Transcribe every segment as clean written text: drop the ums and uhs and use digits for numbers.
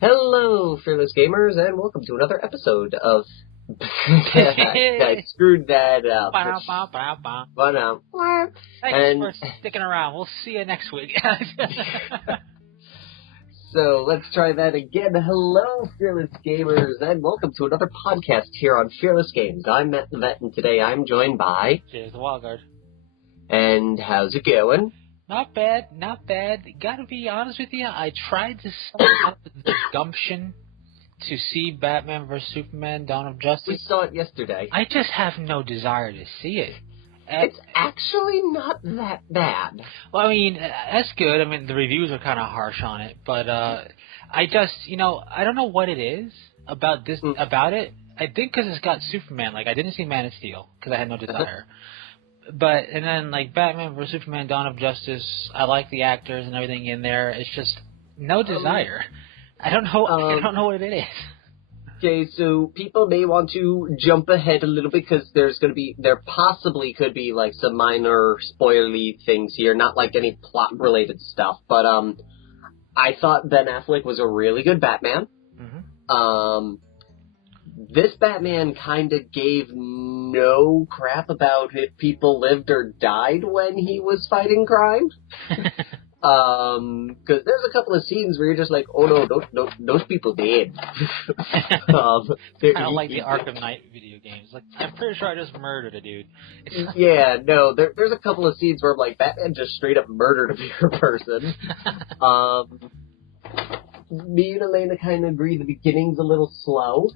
Hello, fearless gamers, and welcome to another episode of... I screwed that up. Thanks for sticking around. We'll see you next week. So, let's try that again. Hello, fearless gamers, and welcome to another podcast here on Fearless Games. I'm Matt the Vet, and today I'm joined by... Here's the Wildguard. And how's it going? Not bad. Gotta be honest with you, I tried to stop the gumption to see Batman vs. Superman: Dawn of Justice. We saw it yesterday. I just have no desire to see it. It's actually not that bad. Well, I mean, that's good. I mean, the reviews are kind of harsh on it, but I just, I don't know what it is about this, about it. I think because it's got Superman. Like, I didn't see Man of Steel because I had no desire. And then, like, Batman vs. Superman, Dawn of Justice, I like the actors and everything in there. It's just no desire. I don't know what it is. Okay, so people may want to jump ahead a little bit because there possibly could be, like, some minor spoilery things here, not, like, any plot-related stuff. But, I thought Ben Affleck was a really good Batman. Mm-hmm. This Batman kind of gave no crap about if people lived or died when he was fighting crime. Because there's a couple of scenes where you're just like, oh no, those people dead. Kind of like the Arkham Knight video games. Like, I'm pretty sure I just murdered a dude. Yeah, no, there's a couple of scenes where I'm like, Batman just straight up murdered a pure person. Me and Elena kind of agree the beginning's a little slow.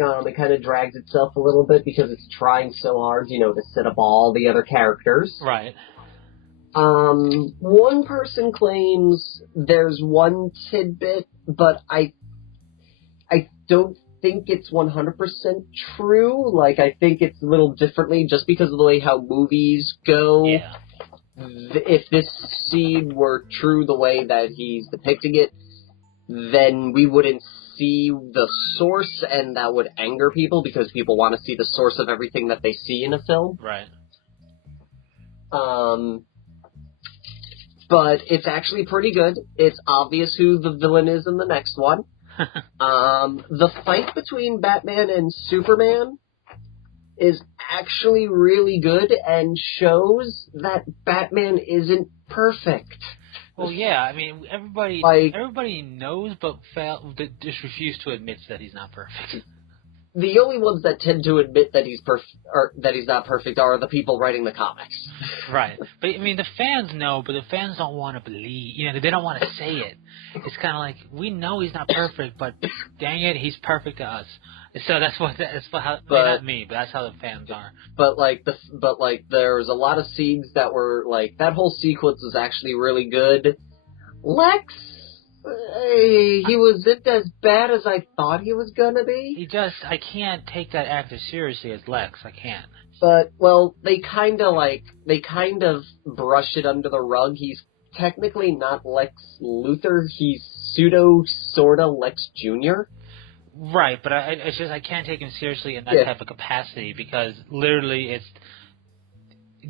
It kind of drags itself a little bit because it's trying so hard, to set up all the other characters. Right. One person claims there's one tidbit, but I don't think it's 100% true. Like, I think it's a little differently just because of the way how movies go. Yeah. If this scene were true the way that he's depicting it, then we wouldn't see the source, and that would anger people because people want to see the source of everything that they see in a film. Right. But it's actually pretty good. It's obvious who the villain is in the next one. The fight between Batman and Superman is actually really good and shows that Batman isn't perfect. Well, yeah, I mean, everybody knows, but just refuse to admit that he's not perfect. The only ones that tend to admit that he's not perfect are the people writing the comics. Right. But, I mean, the fans know, but the fans don't want to believe. They don't want to say it. It's kind of like, we know he's not perfect, but dang it, he's perfect to us. So that's not me, but that's how the fans are. But there was a lot of scenes that were like, that whole sequence was actually really good. Lex, he wasn't as bad as I thought he was gonna be. I can't take that actor seriously as Lex. I can't. But, well, they kind of brush it under the rug. He's technically not Lex Luthor. He's sorta Lex Jr. Right, but I can't take him seriously in that type of capacity because literally it's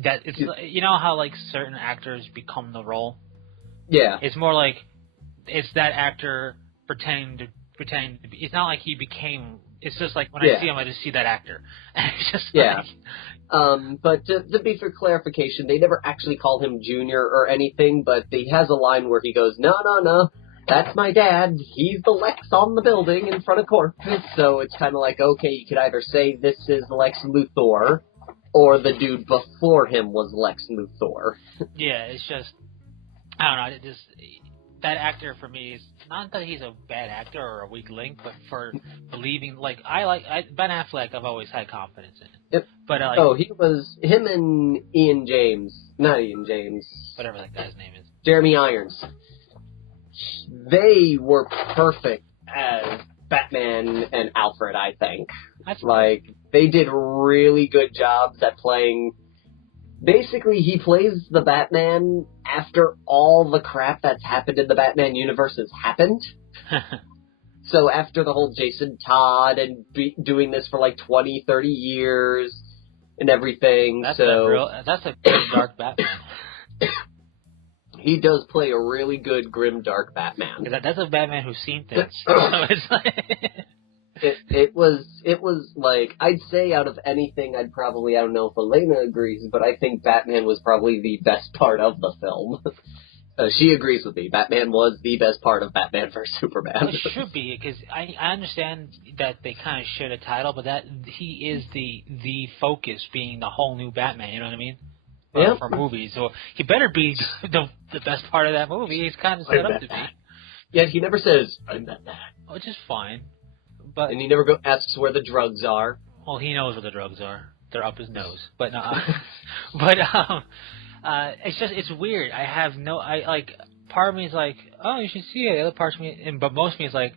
how like certain actors become the role. Yeah, it's more like it's that actor pretending to be. It's not like he became. It's just like when I see him, I just see that actor. It's just But to be for clarification, they never actually call him Junior or anything. But he has a line where he goes, "No. That's my dad. He's the Lex on the building in front of corpses." So it's kind of like, okay, you could either say this is Lex Luthor, or the dude before him was Lex Luthor. Yeah, it's just, I don't know, that actor for me is, not that he's a bad actor or a weak link, but for believing, like, Ben Affleck, I've always had confidence in. Yep. But him and not Ian James. Whatever that guy's name is. Jeremy Irons. They were perfect as Batman and Alfred, I think. They did really good jobs at playing... Basically, he plays the Batman after all the crap that's happened in the Batman universe has happened. So after the whole Jason Todd and doing this for like 20, 30 years and everything, that's a pretty dark Batman. He does play a really good grim, dark Batman. That's a Batman who's seen things. So it's like... It was like, I'd say out of anything, I don't know if Elena agrees, but I think Batman was probably the best part of the film. She agrees with me. Batman was the best part of Batman vs. Superman. Well, it should be, because I understand that they kind of share the title, but that he is the focus, being the whole new Batman, you know what I mean? Yeah. For movies. So he better be the best part of that movie. He's kind of set up to be. Yeah, he never says, I'm Batman. Which is fine. But, and he never asks where the drugs are. Well, he knows where the drugs are. They're up his nose. But it's weird. Part of me is like, oh, you should see it. The other part of me, but most of me is like,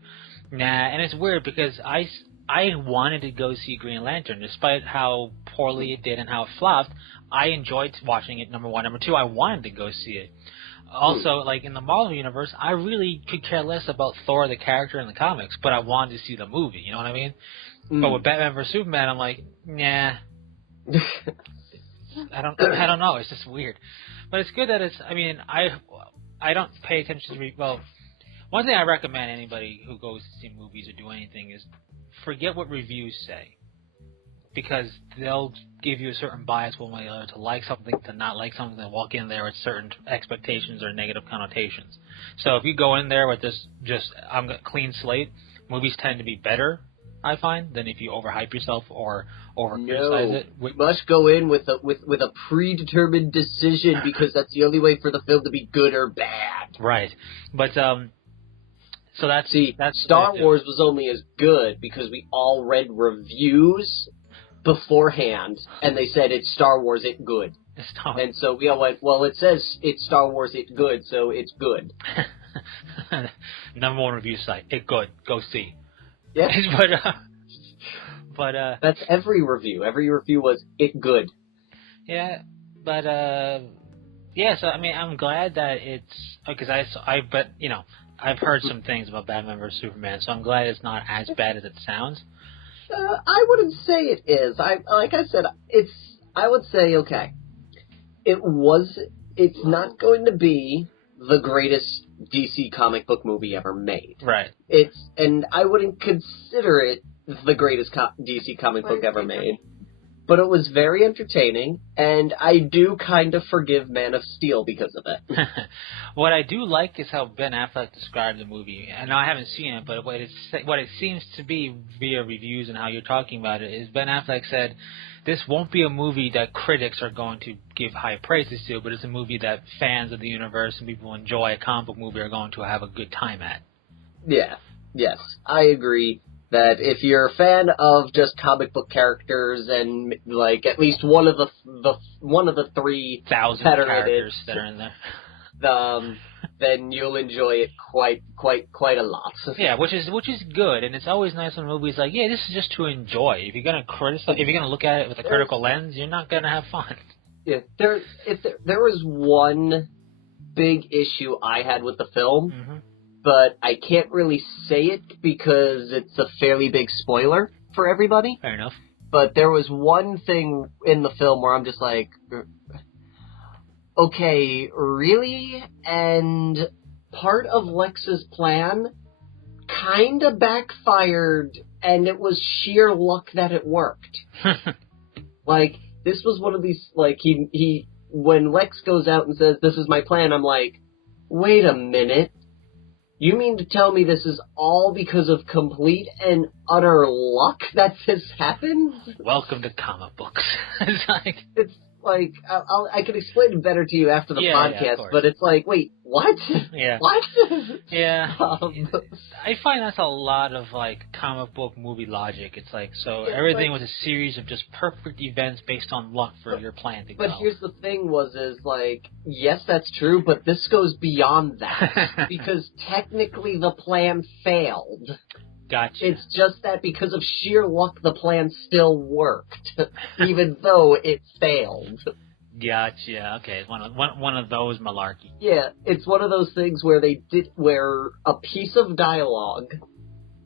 nah. And it's weird because I wanted to go see Green Lantern, despite how poorly it did and how it flopped. I enjoyed watching it. Number one, number two, I wanted to go see it. Also, like, in the Marvel Universe, I really could care less about Thor, the character, in the comics, but I wanted to see the movie, you know what I mean? But with Batman vs. Superman, I'm like, nah. I don't know, it's just weird. But it's good that I don't pay attention to, one thing I recommend anybody who goes to see movies or do anything is forget what reviews say. Because they'll give you a certain bias one way or the other, to like something, to not like something, to walk in there with certain expectations or negative connotations. So if you go in there with this I'm a clean slate, movies tend to be better, I find, than if you overhype yourself or over-criticize it. You must go in with a predetermined decision, because that's the only way for the film to be good or bad. Right. But, so that's Star Wars was only as good because we all read reviews beforehand, and they said it's Star Wars, it's good. And so we all went, well, it says it's Star Wars, it's good, so it's good. Number one review site, it good, go see. Yeah. but that's every review. Every review was it good. Yeah, but so I mean, I'm glad that it's, because I've heard some things about Batman vs. Superman, so I'm glad it's not as bad as it sounds. I wouldn't say it is. I would say, okay, it's not going to be the greatest DC comic book movie ever made. Right. And I wouldn't consider it the greatest DC comic book ever made. But it was very entertaining, and I do kind of forgive Man of Steel because of it. What I do like is how Ben Affleck described the movie. And I haven't seen it, but what it seems to be via reviews and how you're talking about it is Ben Affleck said, this won't be a movie that critics are going to give high praises to, but it's a movie that fans of the universe and people who enjoy a comic book movie are going to have a good time at. Yeah. Yes. I agree that if you're a fan of just comic book characters and like at least one of the 3,000 better characters that are in there, then you'll enjoy it quite a lot. Yeah, which is good, and it's always nice when movies like, yeah, this is just to enjoy. If you're gonna criticize, if you're gonna look at it with a critical lens, you're not gonna have fun. Yeah, there was one big issue I had with the film. Mm-hmm. But I can't really say it because it's a fairly big spoiler for everybody. Fair enough. But there was one thing in the film where I'm just like, okay, really? And part of Lex's plan kind of backfired, and it was sheer luck that it worked. Like, this was one of these, like, when Lex goes out and says, this is my plan, I'm like, wait a minute. You mean to tell me this is all because of complete and utter luck that this happens? Welcome to comic books. It's like, I can explain it better to you after the podcast, but it's like, wait, what? Yeah. What? Yeah. I find that's a lot of, like, comic book movie logic. It's like, so everything was a series of just perfect events based on luck for your plan to go. But here's the thing yes, that's true, but this goes beyond that. Because technically the plan failed. Gotcha. It's just that because of sheer luck, the plan still worked, even though it failed. Gotcha. Okay, one of those malarkey. Yeah, it's one of those things where where a piece of dialogue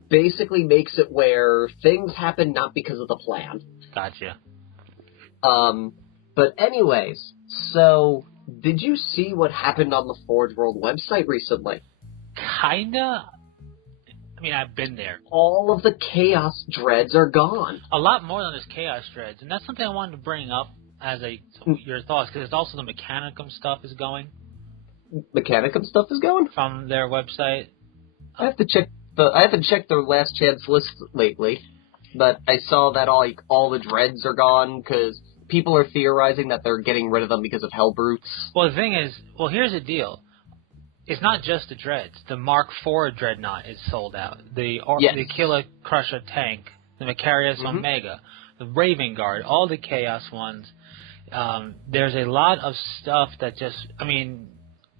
basically makes it where things happen not because of the plan. Gotcha. But anyways, so Did you see what happened on the Forge World website recently? Kinda. I mean, I've been there. All of the Chaos Dreads are gone. A lot more than just Chaos Dreads, and that's something I wanted to bring up as your thoughts, because also the Mechanicum stuff is going. Mechanicum stuff is going? From their website. I haven't checked their last chance list lately, but I saw that all the dreads are gone because people are theorizing that they're getting rid of them because of Hellbrutes. Well, the thing is, here's the deal. It's not just the dreads. The Mark IV Dreadnought is sold out. The Killer Crusher tank, the Macarius Omega, the Raven Guard, all the Chaos ones. There's a lot of stuff that just,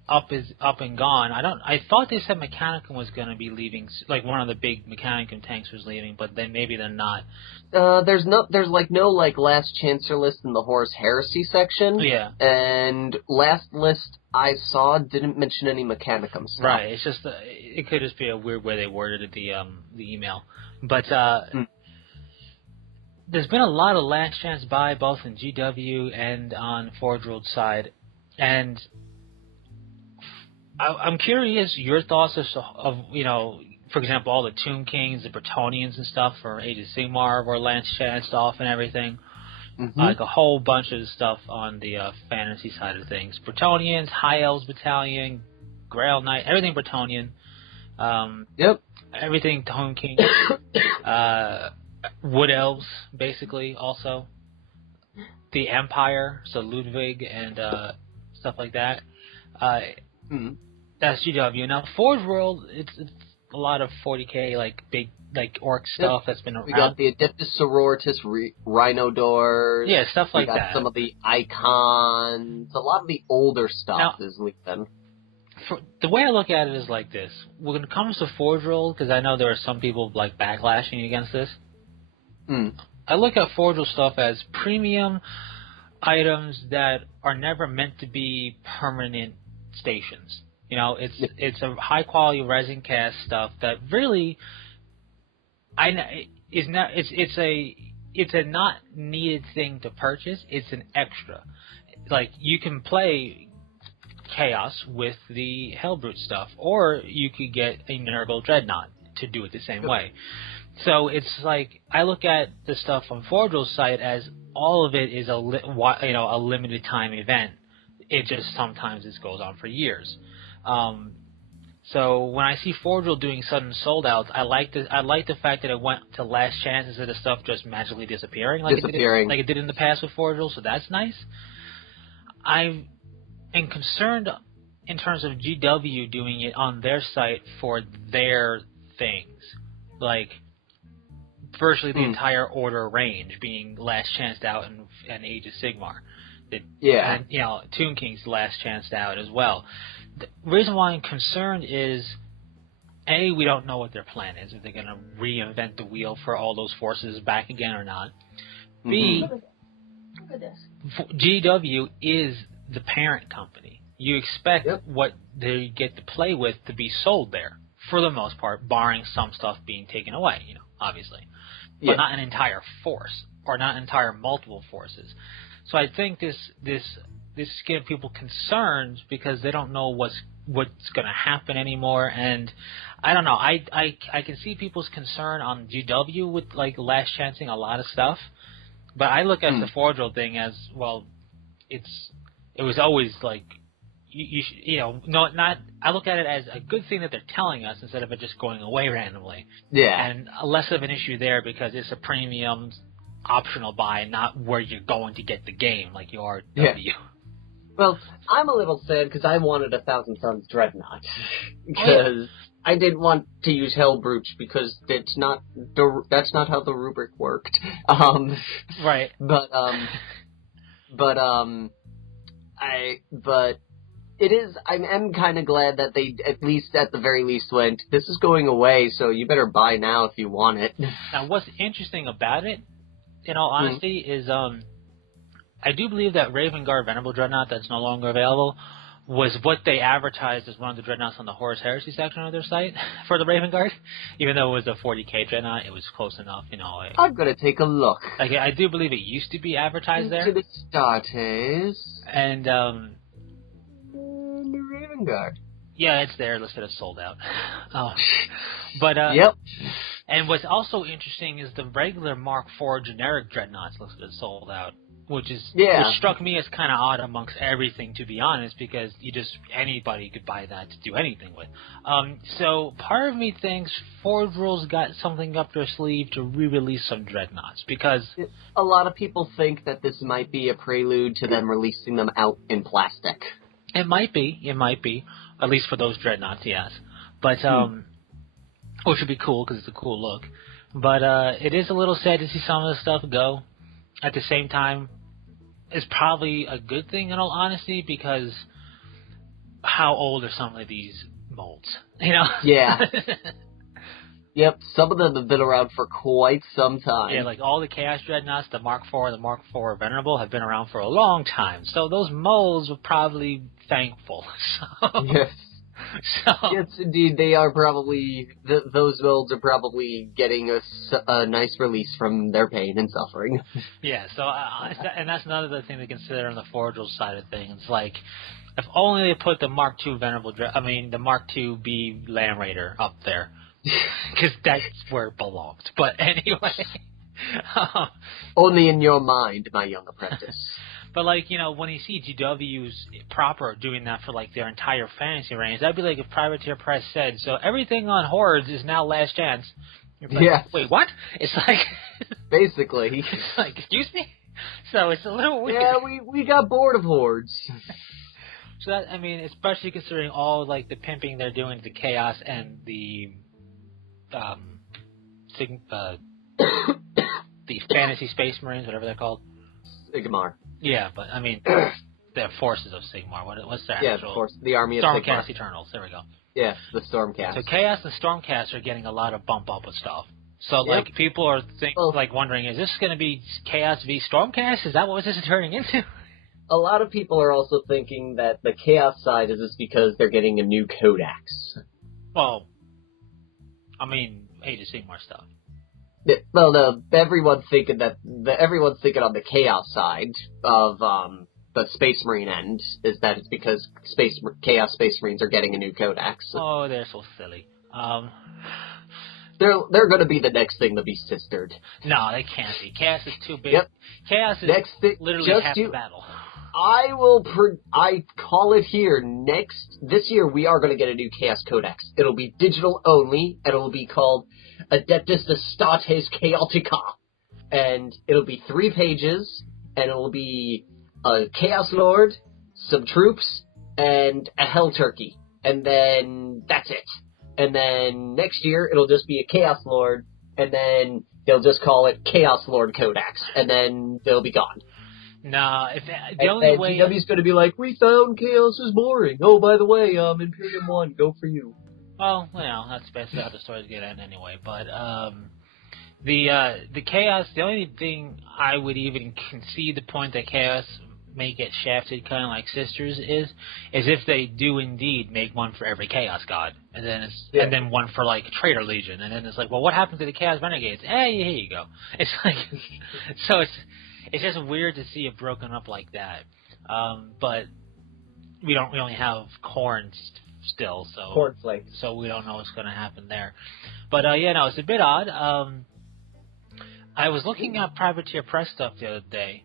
up and gone. I thought they said Mechanicum was going to be leaving, like one of the big Mechanicum tanks was leaving, but then maybe they're not. There's no last chancer list in the Horus Heresy section. Yeah. And last list I saw didn't mention any Mechanicum stuff. Right. It's just it could just be a weird way they worded the email. But there's been a lot of last chance buy both in GW and on Forge World side, and I'm curious your thoughts of for example, all the Tomb Kings, the Bretonnians and stuff for Age of Sigmar were lance chanced off and everything. Like a whole bunch of stuff on the fantasy side of things. Bretonnians, High Elves Battalion, Grail Knight, everything Bretonnian. Everything Tomb King. Wood Elves, basically, also. The Empire, so Ludwig and stuff like that. That's GW. Now, Forge World, it's a lot of 40k, big, orc stuff that's been around. We got the Adeptus Sororitas Rhino Doors. Yeah, stuff like that. We got some of the icons. A lot of the older stuff is leaving. The way I look at it is like this. When it comes to Forge World, because I know there are some people, backlashing against this, I look at Forge World stuff as premium items that are never meant to be permanent stations. It's a high quality resin cast stuff that really it's a not needed thing to purchase. It's an extra. You can play Chaos with the Hellbrute stuff, or you could get a Nurgle Dreadnought to do it the same way. So it's I look at the stuff on Forge World's site as all of it is a limited time event. It just sometimes it goes on for years. So when I see Forge World doing sudden sold outs, I like the fact that it went to last chance instead of stuff just magically disappearing like it did in the past with Forge World. So that's nice. I am concerned in terms of GW doing it on their site for their things, virtually the entire order range being last chanced out in Age of Sigmar. And Tomb King's last chanced out as well. The reason why I'm concerned is, A, we don't know what their plan is, if they're going to reinvent the wheel for all those forces back again or not. B, GW is the parent company. You expect what they get to play with to be sold there, for the most part, barring some stuff being taken away, obviously. But not an entire force, or not entire multiple forces. So I think this is getting people concerned because they don't know what's going to happen anymore, and I don't know. I can see people's concern on GW with last chancing a lot of stuff, but I look at the Forge World thing as well. It was always I look at it as a good thing that they're telling us instead of it just going away randomly. Yeah, and less of an issue there because it's a premium optional buy, not where you're going to get the game like you are W. Yeah. Well, I'm a little sad because I wanted a Thousand Suns Dreadnought because I didn't want to use Hellbrute because that's not how the rubric worked. Right. But it is. I'm kind of glad that they at the very least went, this is going away, so you better buy now if you want it. Now, what's interesting about it, in all honesty, is I do believe that Raven Guard Venerable Dreadnought that's no longer available was what they advertised as one of the Dreadnoughts on the Horus Heresy section of their site for the Raven Guard. Even though it was a 40k Dreadnought, it was close enough, I'm going to take a look. I do believe it used to be advertised there. To the Startes. And Vanguard. Yeah, it's there. Listed as sold out. But Yep. And what's also interesting is the regular Mark IV generic dreadnoughts listed as sold out, which struck me as kind of odd amongst everything, to be honest, because anybody could buy that to do anything with. So part of me thinks Forge Rules got something up their sleeve to re-release some dreadnoughts, because a lot of people think that this might be a prelude to them releasing them out in plastic. It might be, at least for those dreadnoughts, yes. But which would be cool because it's a cool look. But it is a little sad to see some of the stuff go. At the same time, it's probably a good thing in all honesty, because how old are some of these molds? You know? Yeah. Yep, some of them have been around for quite some time. Yeah, like all the Chaos Dreadnoughts, the Mark IV, the Mark IV Venerable have been around for a long time. So those molds were probably thankful. Yes. Yes, indeed, they are probably, those molds are probably getting a nice release from their pain and suffering. Yeah, so, and that's another thing to consider on the Forge Rules side of things. Like, if only they put the Mark II the Mark II B Land Raider up there. Because that's where it belongs. But anyway. Only in your mind, my young apprentice. But, like, you know, when you see GW's proper doing that for, like, their entire fantasy range, that'd be like if Privateer Press said, so everything on Hordes is now Last Chance. Like, yeah. Wait, what? It's like... Basically. It's like, excuse me? So it's a little weird. Yeah, we got bored of Hordes. So that, I mean, especially considering all, like, the pimping they're doing to the Chaos and the... the Fantasy Space Marines, whatever they're called. Sigmar. Yeah, but I mean, the forces of Sigmar. What's their actual? Yeah, of course, the army of Sigmar. Stormcast Eternals. There we go. Yes, the Stormcast. So Chaos and Stormcast are getting a lot of bump up with stuff. So like people are wondering, is this going to be Chaos v Stormcast? Is that what this is turning into? A lot of people are also thinking that the Chaos side is just because they're getting a new codex. Well, I mean, Age of Sigmar stuff. Well, no, everyone's thinking on the Chaos side of the Space Marine end is that it's because Chaos Space Marines are getting a new codex. Oh, they're so silly. They're going to be the next thing to be sistered. No, they can't be. Chaos is too big. Yep. Chaos is literally half the battle. I call it here. This year we are going to get a new Chaos Codex. It'll be digital only, and it'll be called Adeptus Astartes Chaotica. And it'll be 3 pages, and it'll be a Chaos Lord, some troops, and a Hell Turkey. And then that's it. And then next year it'll just be a Chaos Lord, and then they'll just call it Chaos Lord Codex, and then they'll be gone. No, the only way... GW's going to be like, we found Chaos is boring. Oh, by the way, Imperium 1, go for you. Well, that's basically how the stories get in anyway. But the Chaos, the only thing I would even concede the point that Chaos may get shafted kind of like Sisters is if they do indeed make one for every Chaos God, and then and then one for like Traitor Legion, and then it's like, well, what happened to the Chaos Renegades? Hey, here you go. It's like, so it's just weird to see it broken up like that. But we only have Khorne still, so Cornflakes. So we don't know what's going to happen there. But it's a bit odd. I was looking at Privateer Press stuff the other day,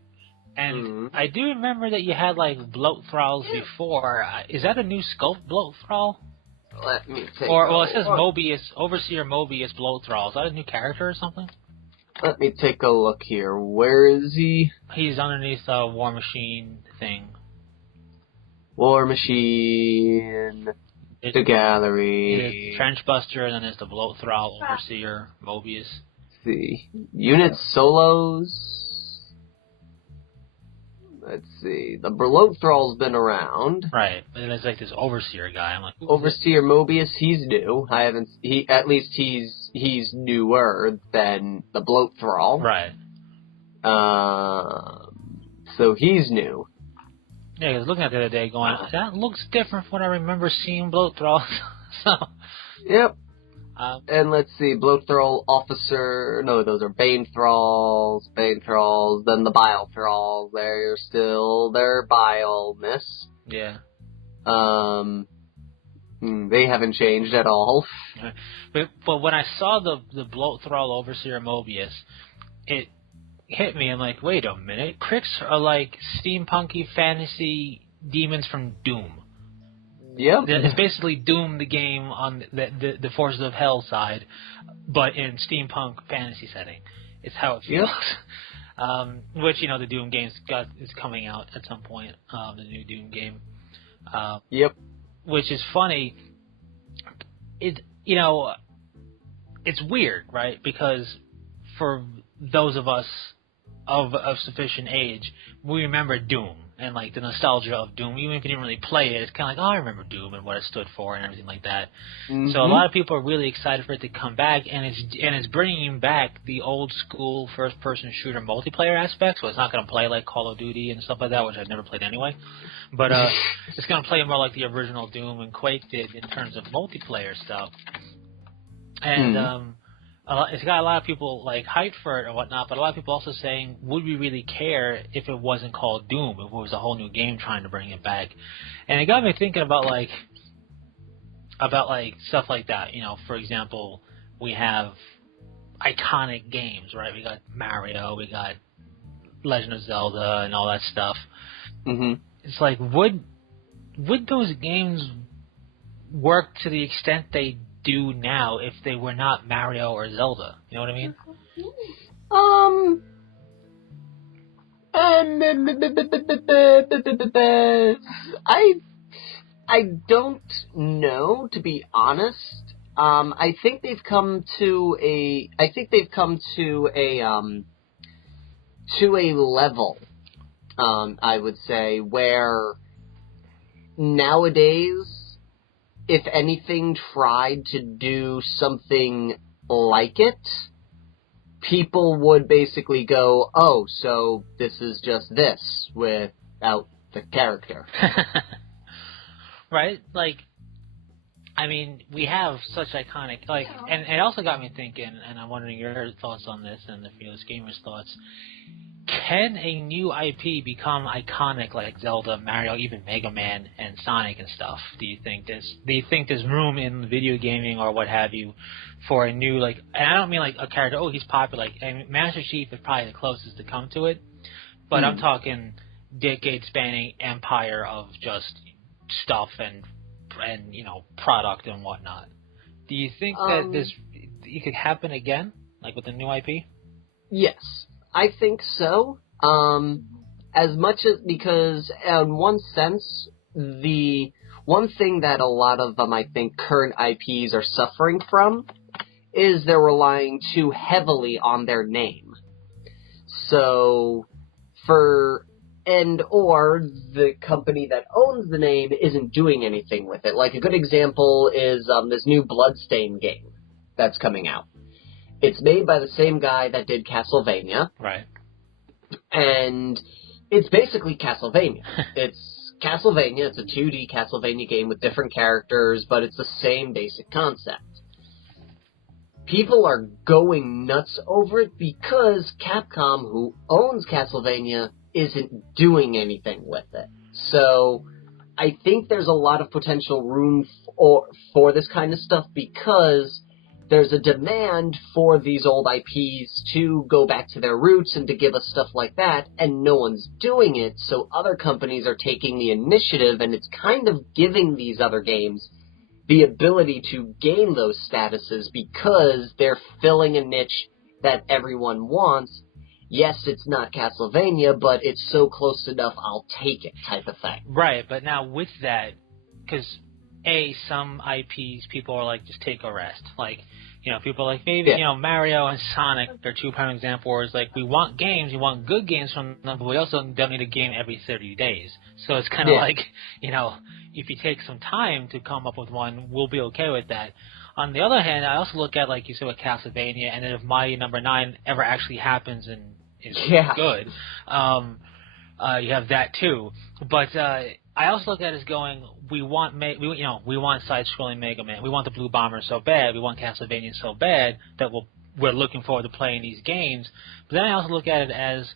and I do remember that you had like bloat thralls before. Is that a new sculpt bloat thrall? Let me take it says Mobius, Overseer Mobius bloat thrall. Is that a new character or something? Let me take a look here. Where is he? He's underneath the War Machine thing. War Machine. The gallery. There's Trenchbuster, and then there's the bloat thrall, Overseer Mobius. Let's see. Unit solos. Let's see. The bloat thrall's been around. Right. And there's like this Overseer guy. I'm like, Overseer Mobius, he's new. He's newer than the bloat thrall. Right. So he's new. Yeah, I was looking at it the other day going, that looks different from what I remember seeing bloat thralls. So. Yep. And let's see, bloat thrall officer. No, those are Bane thralls. Then the bile thralls. They're still their bileness. Yeah. They haven't changed at all. But when I saw the Bloat Thrall Overseer Mobius, it hit me. I'm like, wait a minute. Cricks are like steampunky fantasy demons from Doom. Yep. It's basically Doom the game on the Forces of Hell side, but in steampunk fantasy setting. It's how it feels. Yep. Which, the Doom games is coming out at some point, the new Doom game. Yep. Which is funny. It's weird, right? Because for those of us of sufficient age, we remember Doom and like the nostalgia of Doom. Even if you didn't really play it, it's kind of like, oh, I remember Doom and what it stood for and everything like that. Mm-hmm. So a lot of people are really excited for it to come back, and it's bringing back the old school first person shooter multiplayer aspect. So it's not going to play like Call of Duty and stuff like that, which I've never played anyway. But it's going to play more like the original Doom and Quake did in terms of multiplayer stuff. And it's got a lot of people like hyped for it and whatnot, but a lot of people also saying, would we really care if it wasn't called Doom, if it was a whole new game trying to bring it back? And it got me thinking about stuff like that. For example, we have iconic games, right? We got Mario, we got Legend of Zelda, and all that stuff. Mm-hmm. It's like, would those games work to the extent they do now if they were not Mario or Zelda? You know what I mean? I don't know, to be honest. I think they've come to a level, I would say, where nowadays, if anything tried to do something like it, people would basically go, oh, so this is just this without the character. Right? Like, I mean, we have such iconic, and it also got me thinking, and I'm wondering your thoughts on this and the Fearless Gamers' thoughts. Can a new IP become iconic like Zelda, Mario, even Mega Man and Sonic and stuff? Do you think there's room in video gaming or what have you for a new, and I don't mean like a character, oh, he's popular, Master Chief is probably the closest to come to it, but I'm talking decade-spanning empire of just stuff and product and whatnot. Do you think that it could happen again, like with a new IP? Yes. I think so. As much as, because in one sense, the one thing that a lot of I think current IPs are suffering from is they're relying too heavily on their name. So, or the company that owns the name isn't doing anything with it. Like a good example is this new Bloodstained game that's coming out. It's made by the same guy that did Castlevania. Right. And it's basically Castlevania. It's Castlevania. It's a 2D Castlevania game with different characters, but it's the same basic concept. People are going nuts over it because Capcom, who owns Castlevania, isn't doing anything with it. So I think there's a lot of potential room for this kind of stuff because there's a demand for these old IPs to go back to their roots and to give us stuff like that, and no one's doing it, so other companies are taking the initiative, and it's kind of giving these other games the ability to gain those statuses because they're filling a niche that everyone wants. Yes, it's not Castlevania, but it's so close enough, I'll take it type of thing. Right, but now with that, because some IPs, people are like, just take a rest. Like, people like maybe, Mario and Sonic, they're two prime examples. Like, we want games, we want good games from them, but we also don't need a game every 30 days. So it's kind of like, if you take some time to come up with one, we'll be okay with that. On the other hand, I also look at, like you said, with Castlevania, and then if Mighty No. 9 ever actually happens and is good, you have that too. But I also look at it as going, we want side-scrolling Mega Man. We want the Blue Bomber so bad. We want Castlevania so bad that we're looking forward to playing these games. But then I also look at it as,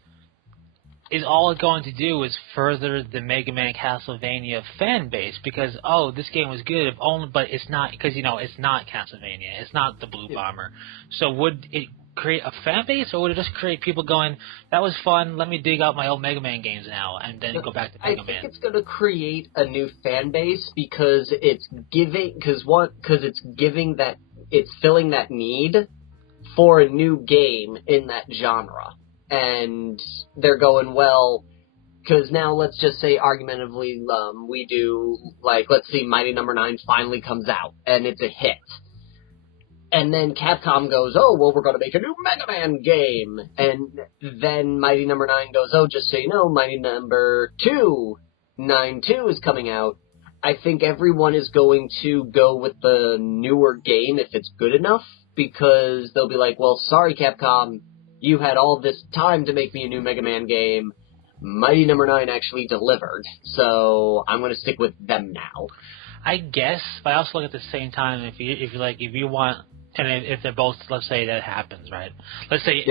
is all it's going to do is further the Mega Man Castlevania fan base because, oh, this game was good, but it's not, because, it's not Castlevania. It's not the Blue Bomber. So would it create a fan base, or would it just create people going, that was fun, let me dig out my old Mega Man games now, and then go back to Mega Man? I think it's going to create a new fan base because it's filling that need for a new game in that genre. And they're going, well, because now let's just say argumentatively, we do, like, let's see, Mighty Number 9 finally comes out, and it's a hit. And then Capcom goes, oh, well, we're going to make a new Mega Man game. And then Mighty Number 9 goes, oh, just so you know, Mighty Number 9-2 is coming out. I think everyone is going to go with the newer game if it's good enough, because they'll be like, well, sorry, Capcom, you had all this time to make me a new Mega Man game. Mighty Number 9 actually delivered, so I'm going to stick with them now. I guess, but I also look at the same time, if you want, and if they're both, let's say that happens, right? Let's say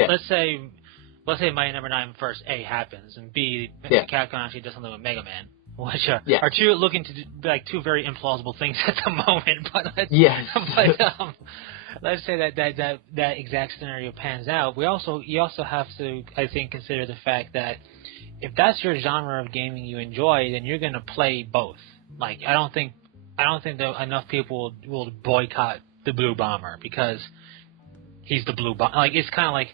Mighty Number 9 first, A, happens, and B, Capcom actually does something with Mega Man, which are two looking to do, like, two very implausible things at the moment. But let's say that exact scenario pans out. You also have to, I think, consider the fact that if that's your genre of gaming you enjoy, then you're gonna play both. Like, I don't think that enough people will boycott the Blue Bomber because he's the Blue Bomber. Like, it's kind of like,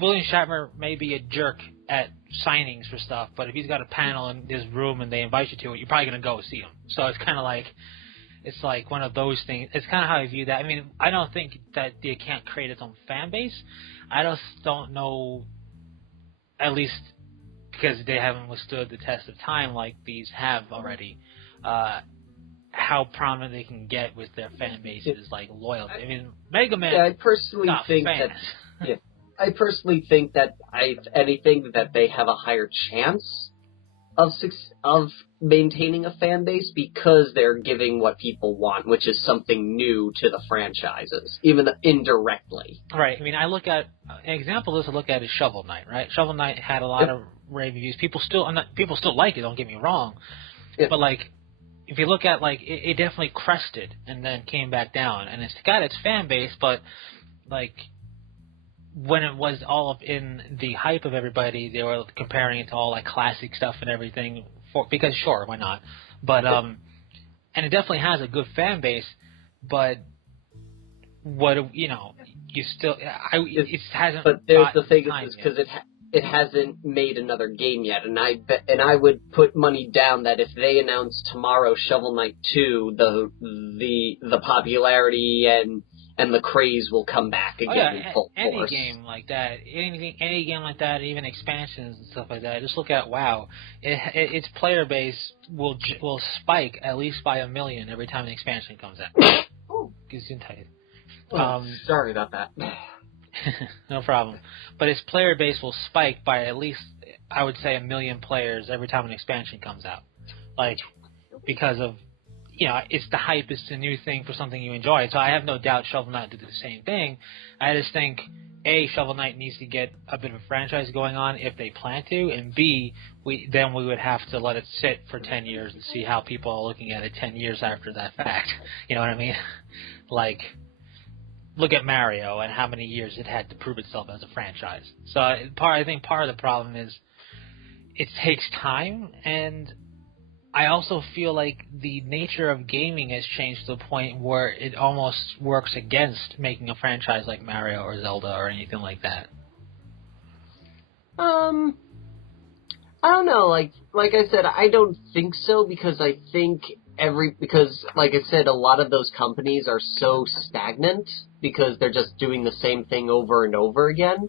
William Shatner may be a jerk at signings for stuff, but if he's got a panel in his room and they invite you to it, you're probably gonna go see him. So it's kind of like, it's like one of those things. It's kind of how I view that. I mean, I don't think that it can't create its own fan base. I just don't know, at least because they haven't withstood the test of time like these have already, how prominent they can get with their fan bases, like loyalty. I mean, Mega Man. Yeah, I personally think that if anything, that they have a higher chance of maintaining a fan base because they're giving what people want, which is something new to the franchises, even indirectly. Right. I mean, I look at an example of this. I look at is Shovel Knight. Right. Shovel Knight had a lot of rave reviews. People still like it. Don't get me wrong. Yep. But like, if you look at it definitely crested and then came back down, and it's got its fan base, but like, when it was all up in the hype of everybody, they were comparing it to all like classic stuff and everything. Because sure, why not? But and it definitely has a good fan base. But you still it hasn't. But there's the thing is because it hasn't made another game yet, and I would put money down that if they announce tomorrow Shovel Knight 2, the popularity and the craze will come back again in full force. Any game like that, even expansions and stuff like that. Just look at WoW. Its player base will spike at least by 1 million every time an expansion comes out. Sorry about that. No problem. But its player base will spike by at least, I would say, 1 million players every time an expansion comes out. Like, because of, it's the hype, it's the new thing for something you enjoy. So I have no doubt Shovel Knight did the same thing. I just think, A, Shovel Knight needs to get a bit of a franchise going on if they plan to, and B, we would have to let it sit for 10 years and see how people are looking at it 10 years after that fact. You know what I mean? Like, look at Mario and how many years it had to prove itself as a franchise. So I think part of the problem is it takes time, and I also feel like the nature of gaming has changed to the point where it almost works against making a franchise like Mario or Zelda or anything like that. I don't know. Like I said, I don't think so, because I think like I said, a lot of those companies are so stagnant because they're just doing the same thing over and over again,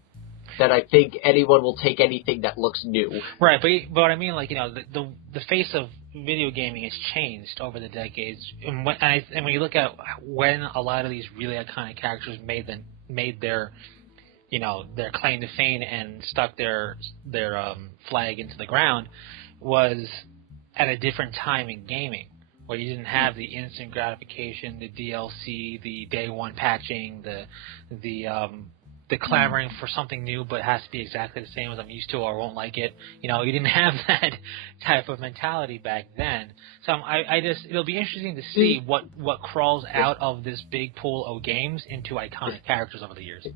that I think anyone will take anything that looks new. Right, but what I mean, like, the face of video gaming has changed over the decades, and when you look at when a lot of these really iconic characters made their their claim to fame and stuck their flag into the ground, was at a different time in gaming, where you didn't have the instant gratification, the DLC, the day one patching, the the clamoring for something new, but it has to be exactly the same as I'm used to, or I won't like it. You didn't have that type of mentality back then. So it'll be interesting to see what crawls out of this big pool of games into iconic characters over the years.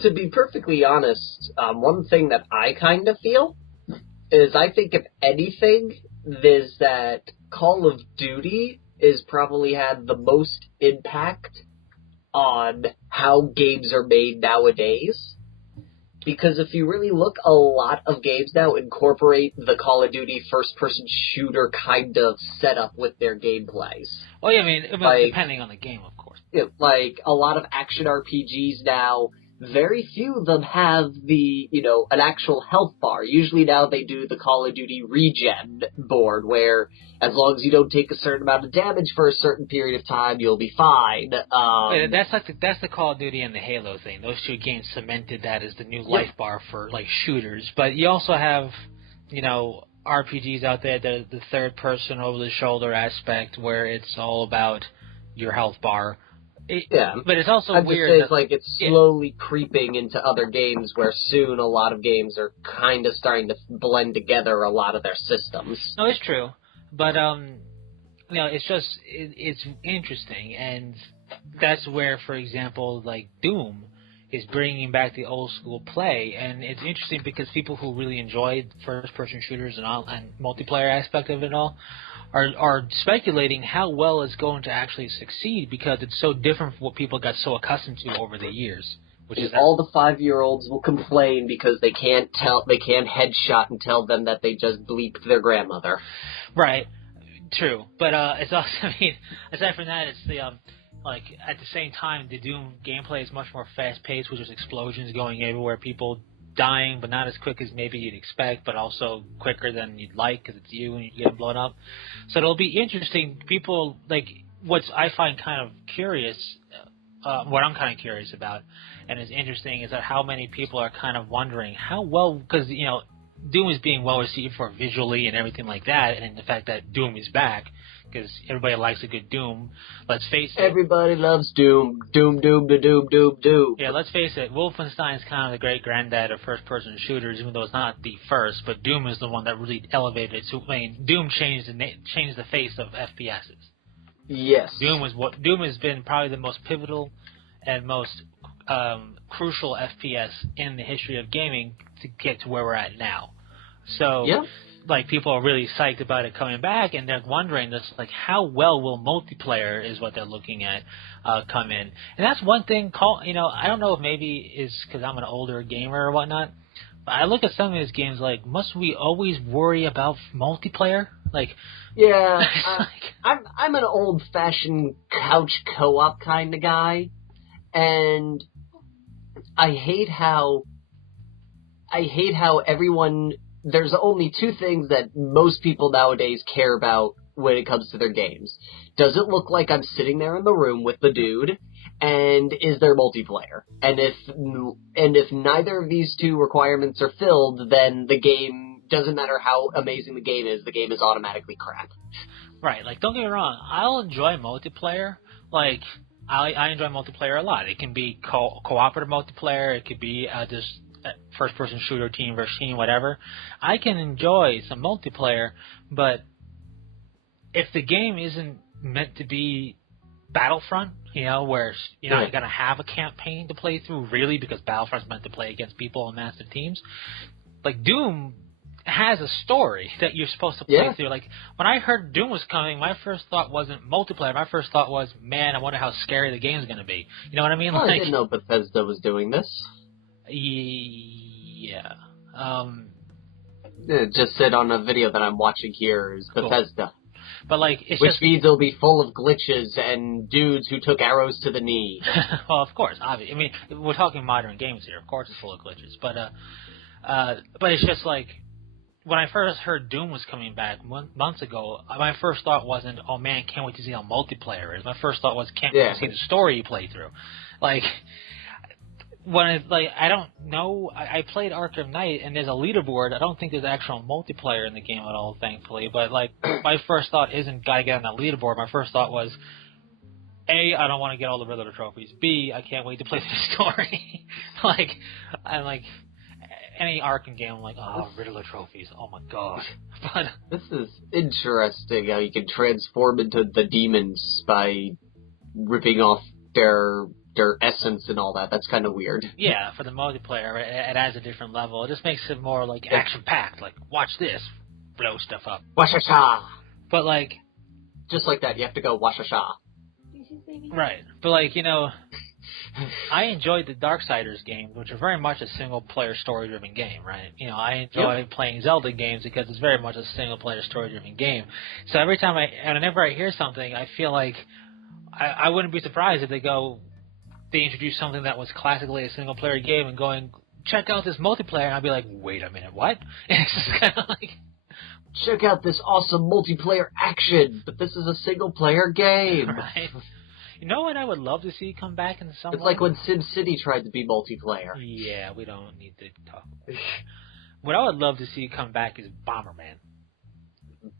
To be perfectly honest, one thing that I kind of feel is I think if anything, is that Call of Duty is probably had the most impact on how games are made nowadays. Because if you really look, a lot of games now incorporate the Call of Duty first-person shooter kind of setup with their gameplays. Well, yeah, I mean depending on the game, of course. Yeah, like, a lot of action RPGs now, very few of them have an actual health bar. Usually now they do the Call of Duty regen board, where as long as you don't take a certain amount of damage for a certain period of time, you'll be fine. That's the Call of Duty and the Halo thing. Those two games cemented that as the new life bar for, like, shooters. But you also have, RPGs out there, the third-person over-the-shoulder aspect, where it's all about your health bar. But it's also weird. It's slowly creeping into other games where soon a lot of games are kind of starting to blend together a lot of their systems. No, it's true. But, it's just, it's interesting. And that's where, for example, like Doom is bringing back the old school play. And it's interesting because people who really enjoyed first-person shooters and multiplayer aspect of it all are speculating how well it's going to actually succeed because it's so different from what people got so accustomed to over the years. All the 5-year-olds will complain because they can't headshot and tell them that they just bleeped their grandmother. Right. True. But it's also, aside from that, it's the at the same time, the Doom gameplay is much more fast-paced, with just explosions going everywhere, people dying, but not as quick as maybe you'd expect, but also quicker than you'd like because it's you and you get blown up. So it'll be interesting. People, what I find kind of curious, what I'm kind of curious about, and is interesting, is that how many people are kind of wondering how well, because, Doom is being well received for visually and everything like that, and the fact that Doom is back, because everybody likes a good Doom. Let's face it. Everybody loves Doom. Doom, Doom, da Doom, Doom, Doom. Yeah, let's face it. Wolfenstein's kind of the great granddad of first-person shooters, even though it's not the first. But Doom is the one that really elevated it. So, Doom changed the face of FPSs. Yes. Doom has been probably the most pivotal and most crucial FPS in the history of gaming to get to where we're at now. So, people are really psyched about it coming back, and they're wondering how well will multiplayer, is what they're looking at, come in. And that's one thing, I don't know if maybe it's because I'm an older gamer or whatnot, but I look at some of these games must we always worry about multiplayer? I'm an old-fashioned couch co-op kind of guy, and I hate how everyone... There's only two things that most people nowadays care about when it comes to their games. Does it look like I'm sitting there in the room with the dude? And is there multiplayer? And if neither of these two requirements are filled, then the game, doesn't matter how amazing the game is automatically crap. Right, don't get me wrong, I'll enjoy multiplayer. I enjoy multiplayer a lot. It can be cooperative multiplayer, it could be just first-person shooter, team versus team, whatever. I can enjoy some multiplayer, but if the game isn't meant to be Battlefront, where you're not going to have a campaign to play through, really, because Battlefront's meant to play against people in massive teams, Doom has a story that you're supposed to play through. When I heard Doom was coming, my first thought wasn't multiplayer. My first thought was, man, I wonder how scary the game's going to be. You know what I mean? I didn't know Bethesda was doing this. Yeah. It just said on a video that I'm watching here is Bethesda. But it's which means it'll be full of glitches and dudes who took arrows to the knee. Well, of course, obviously. We're talking modern games here. Of course, it's full of glitches. But it's just when I first heard Doom was coming back months ago, my first thought wasn't, oh man, can't wait to see how multiplayer is. My first thought was, can't wait to see the story you play through. When it's I don't know, I played Arkham Knight, and there's a leaderboard. I don't think there's actual multiplayer in the game at all, thankfully. But my first thought isn't gotta get on that leaderboard. My first thought was, A, I don't want to get all the Riddler trophies. B, I can't wait to play the story. I'm like, any Arkham game, I'm like, oh, Riddler trophies. Oh my god. But this is interesting how you can transform into the demons by ripping off their essence and all that. That's kind of weird. Yeah, for the multiplayer, it adds a different level. It just makes it more like action-packed. Like, watch this, blow stuff up. Washasha! But like, just like that, you have to go washasha. Right. But like, I enjoyed the Darksiders games, which are very much a single-player story-driven game, right? I enjoy playing Zelda games because it's very much a single-player story-driven game. So every time whenever I hear something, I feel like I wouldn't be surprised if they introduced something that was classically a single-player game and going, check out this multiplayer, and I'd be like, wait a minute, what? And it's just kind of like, check out this awesome multiplayer action, but this is a single-player game. Right. You know what I would love to see come back in some way? It's like when SimCity tried to be multiplayer. Yeah, we don't need to talk about that. What I would love to see come back is Bomberman.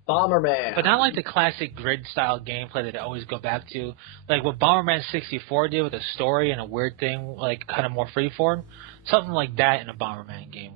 Bomberman. But not like the classic grid-style gameplay that I always go back to. Like what Bomberman 64 did with a story and a weird thing, like kind of more freeform. Something like that in a Bomberman game.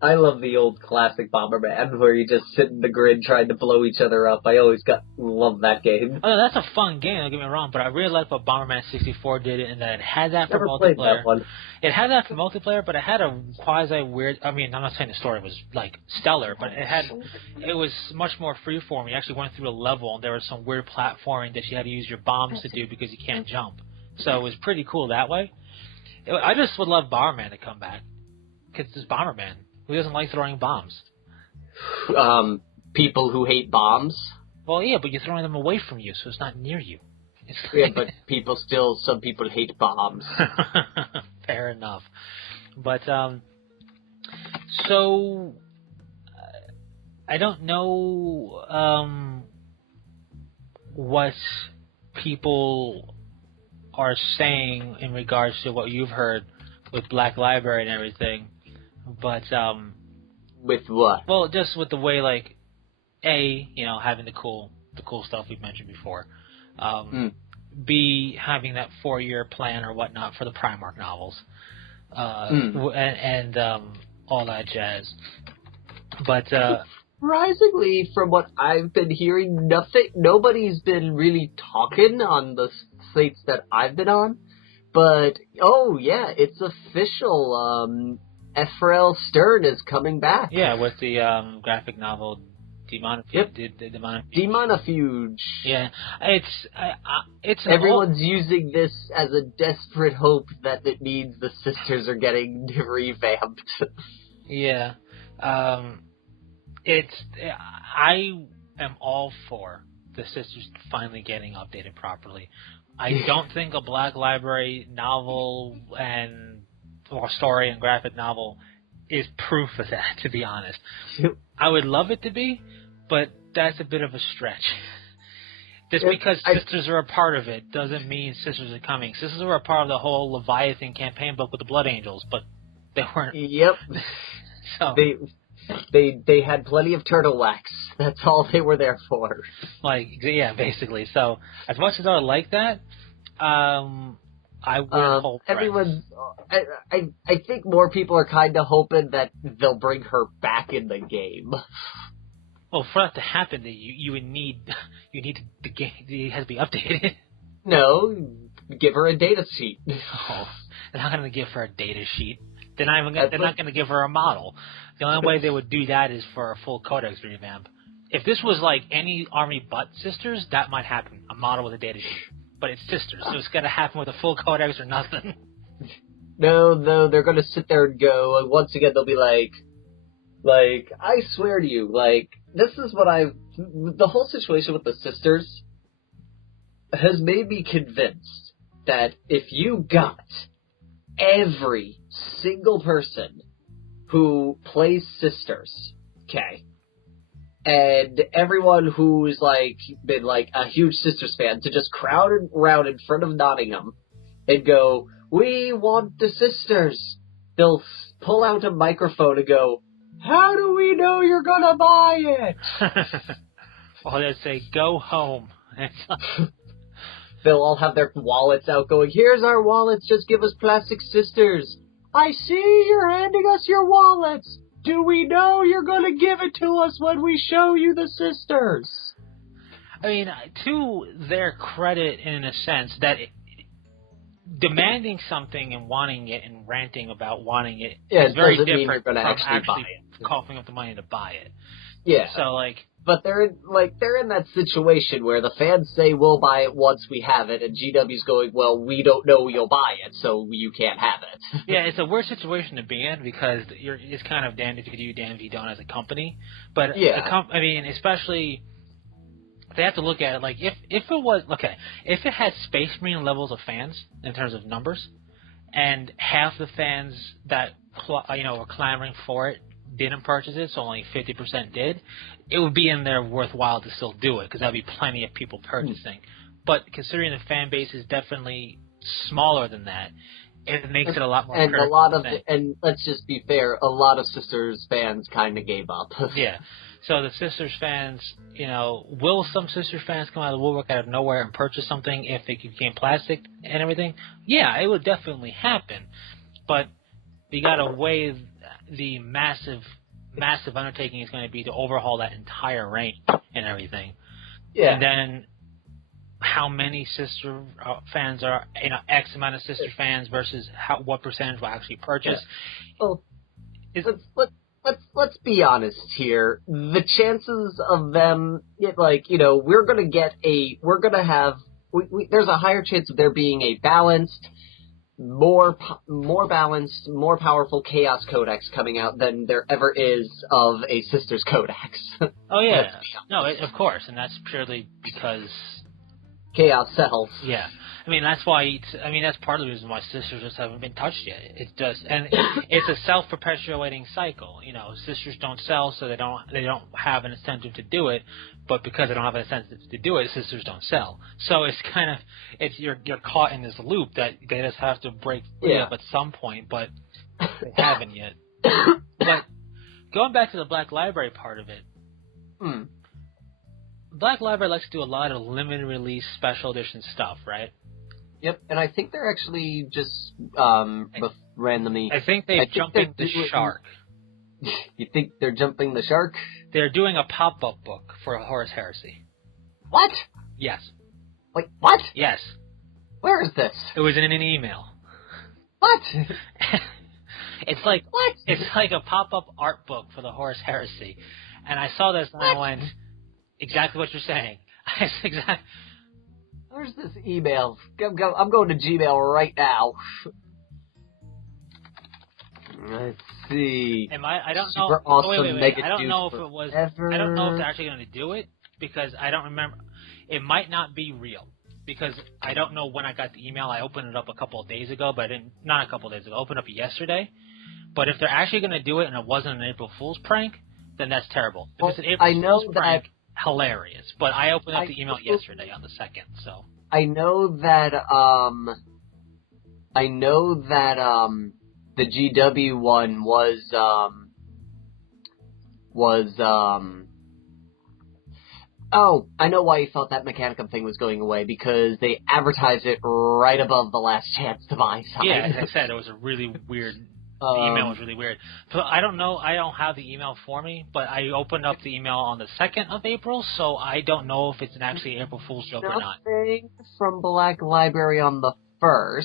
I love the old classic Bomberman where you just sit in the grid trying to blow each other up. I always love that game. Oh, that's a fun game, don't get me wrong, but I really like what Bomberman 64 did in that it had that for Never multiplayer. played that one. It had that for multiplayer, but it had a quasi-weird... I mean, I'm not saying the story was, like, stellar, but it was much more freeform. You actually went through a level, and there was some weird platforming that you had to use your bombs to do because you can't jump. So it was pretty cool that way. I just would love Bomberman to come back. Because it's Bomberman. Who doesn't like throwing bombs? People who hate bombs? Well, yeah, but you're throwing them away from you, so it's not near you. Yeah, but some people hate bombs. Fair enough. But, so, I don't know, what people are saying in regards to what you've heard with Black Library and everything. But with what? Well, just with the way, like, having the cool stuff we've mentioned before. B, having that 4-year plan or whatnot for the Primarch novels, and all that jazz. But surprisingly, from what I've been hearing, nobody's been really talking on the sites that I've been on. But it's official. Ephraim Stern is coming back. Yeah, with the graphic novel Demonifuge. Yep. Demonifuge. Yeah, it's everyone's using this as a desperate hope that it means the sisters are getting revamped. Yeah, I am all for the sisters finally getting updated properly. I don't think a Black Library novel or story and graphic novel is proof of that, to be honest. I would love it to be, but that's a bit of a stretch. Just because sisters are a part of it doesn't mean sisters are coming. Sisters were a part of the whole Leviathan campaign book with the Blood Angels, but they weren't. Yep. So they had plenty of turtle wax. That's all they were there for. Like, yeah, basically. So as much as I would like that, I will hope. I think more people are kind of hoping that they'll bring her back in the game. Well, for that to happen, you would need the game. It has to be updated. No, give her a data sheet. Oh, they're not going to give her a data sheet. They're not going to give her a model. The only way they would do that is for a full codex revamp. If this was like any army but sisters, that might happen. A model with a data sheet. But it's sisters, so it's got to happen with a full codex or nothing. No, they're going to sit there and go, and once again they'll be like, I swear to you, like, this is what the whole situation with the sisters has made me convinced that if you got every single person who plays sisters, okay, and everyone who's, like, been, like, a huge Sisters fan to just crowd around in front of Nottingham and go, we want the sisters. They'll pull out a microphone and go, how do we know you're gonna buy it? Or they'll say, go home. they'll all have their wallets out going, here's our wallets, just give us plastic sisters. I see you're handing us your wallets. Do we know you're going to give it to us when we show you the sisters? I mean, to their credit, in a sense, that demanding something and wanting it and ranting about wanting it is very different from actually coughing up the money to buy it. Yeah. So, like... But they're in that situation where the fans say we'll buy it once we have it, and GW's going, well, we don't know you'll buy it, so you can't have it. Yeah, it's a weird situation to be in because it's kind of damned if you do, damned if you don't as a company. But yeah. I mean, especially they have to look at it like if it had Space Marine levels of fans in terms of numbers, and half the fans that were clamoring for it didn't purchase it, so only 50% did, it would be in there worthwhile to still do it because there'd be plenty of people purchasing. But considering the fan base is definitely smaller than that, it makes it a lot more. And let's just be fair, a lot of Sisters fans kind of gave up. Yeah. So the Sisters fans, will some Sisters fans come out of the woodwork out of nowhere and purchase something if it became plastic and everything? Yeah, it would definitely happen. But you got to weigh the massive undertaking is going to be to overhaul that entire range and everything. Yeah. And then how many Sister fans are, X amount of Sister fans versus what percentage will actually purchase. Yeah. Well, let's be honest here. The chances of them, we're going to have, there's a higher chance of there being a balanced, more balanced, more powerful Chaos Codex coming out than there ever is of a Sisters Codex. Oh, yeah. No, of course, and that's purely because... Chaos sells. Yeah. I mean, that's why... that's part of the reason why Sisters just haven't been touched yet. And it's a self-perpetuating cycle. Sisters don't sell, so they don't have an incentive to do it. But because they don't have an incentive to do it, Sisters don't sell. So it's kind of you're caught in this loop that they just have to break free up at some point, but they haven't yet. But going back to the Black Library part of it, Black Library likes to do a lot of limited release special edition stuff, right? Yep, and I think they're actually just randomly... I think they're jumping the shark. You think they're jumping the shark? They're doing a pop-up book for Horus Heresy. What? Yes. Wait, what? Yes. Where is this? It was in an email. What? It's like what? It's like a pop-up art book for the Horus Heresy. And I saw this and I went, exactly what you're saying. Where's this email? I'm going to Gmail right now. Let's see. I don't know. Super awesome. Wait. I don't know if it was. I don't know if they're actually going to do it because I don't remember. It might not be real because I don't know when I got the email. I opened it up a couple of days ago, but not a couple of days ago. I opened it up yesterday. But if they're actually going to do it and it wasn't an April Fool's prank, then that's terrible. If it's an April Fool's prank, hilarious. But I opened up the email yesterday on the 2nd, so. I know that the GW one was oh, I know why you thought that Mechanicum thing was going away, because they advertised it right above the last chance to buy sign. Yeah, as I said, it was a really weird, the email was really weird. So I don't know, I don't have the email for me, but I opened up the email on the 2nd of April, so I don't know if it's an actually April Fool's joke or not. Nothing from Black Library on the 1st.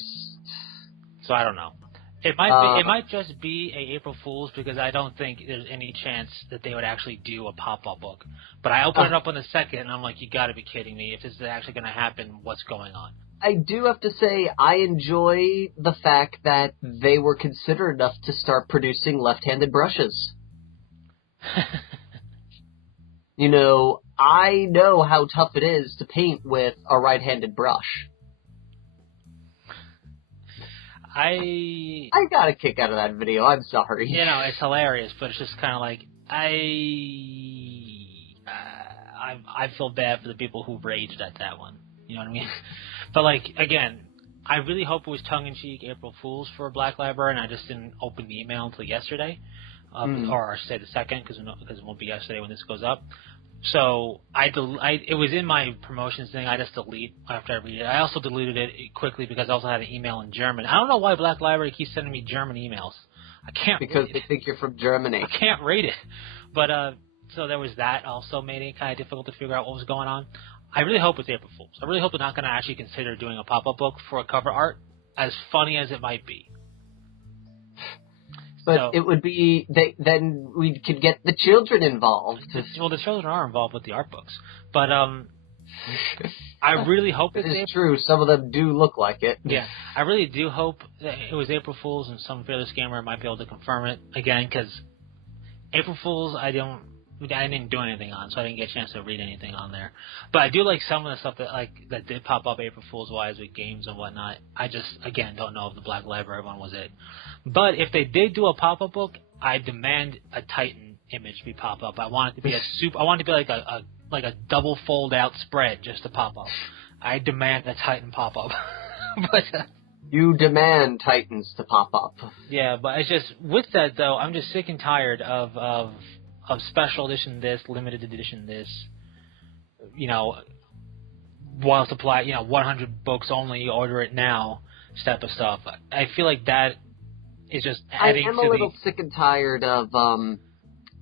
So I don't know. It might just be a April Fool's because I don't think there's any chance that they would actually do a pop-up book. But I opened it up on the 2nd, and I'm like, you got to be kidding me! If this is actually going to happen, what's going on? I do have to say, I enjoy the fact that they were considerate enough to start producing left-handed brushes. I know how tough it is to paint with a right-handed brush. I got a kick out of that video. I'm sorry. It's hilarious, but it's just kind of like I feel bad for the people who raged at that one. You know what I mean? But again, I really hope it was tongue-in-cheek April Fool's for Black Library, and I just didn't open the email until yesterday, or I should say the 2nd, because it won't be yesterday when this goes up. So it was in my promotions thing. I just delete after I read it. I also deleted it quickly because I also had an email in German. I don't know why Black Library keeps sending me German emails. I can't because read they it. think you're from Germany. I can't read it. But so there was that. Also made it kind of difficult to figure out what was going on. I really hope it's April Fool's. I really hope they're not going to actually consider doing a pop-up book for a cover art, as funny as it might be. But it would be then we could get the children involved. Well, the children are involved with the art books, but I really hope it is true. Some of them do look like it. Yeah, I really do hope that it was April Fool's, and some fearless gamer might be able to confirm it again. Because April Fool's, I didn't do anything on, so I didn't get a chance to read anything on there. But I do like some of the stuff that did pop up April Fool's wise with games and whatnot. I just again don't know if the Black Library one was it. But if they did do a pop-up book, I demand a Titan image be pop up. I want it to be I want it to be like a double fold out spread just to pop up. I demand a Titan pop up. But you demand Titans to pop up. Yeah, but it's just with that though, I'm just sick and tired of special edition this, limited edition this. While supply, 100 books only, order it now, type of stuff. I feel like that is just adding to the... I am a little sick and tired of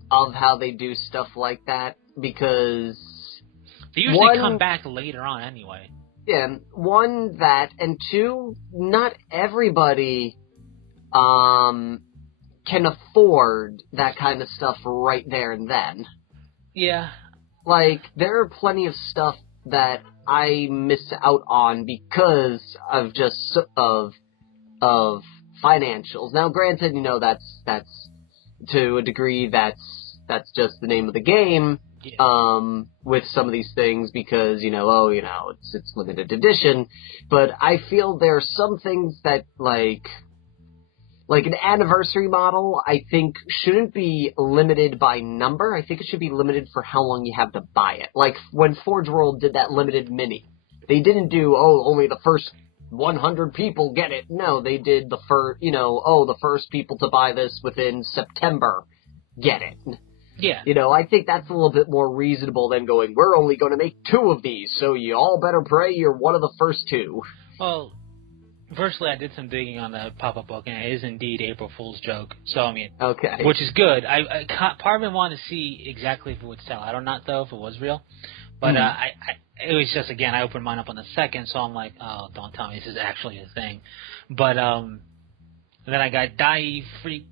how they do stuff like that, because... They usually come back later on anyway. Yeah, one, that, and two, not everybody can afford that kind of stuff right there and then. Yeah. Like, there are plenty of stuff that I miss out on because of just of financials. Now, granted, that's to a degree that's just the name of the game. Yeah. With some of these things because it's limited edition, but I feel there are some things that like an anniversary model, I think shouldn't be limited by number. I think it should be limited for how long you have to buy it. Like when Forge World did that limited mini, they didn't do only the first 100 people get it. No, they did the first people to buy this within September get it. Yeah. I think that's a little bit more reasonable than going, we're only going to make 2 of these, so you all better pray you're one of the first 2. Well, firstly, I did some digging on the pop-up book, and it is indeed April Fool's joke. So, I mean, okay, which is good. I part of me wanted to see exactly if it would sell. I don't know if it was real, but it was just, again, I opened mine up on the 2nd, so I'm like, oh, don't tell me this is actually a thing. But then I got Die Freak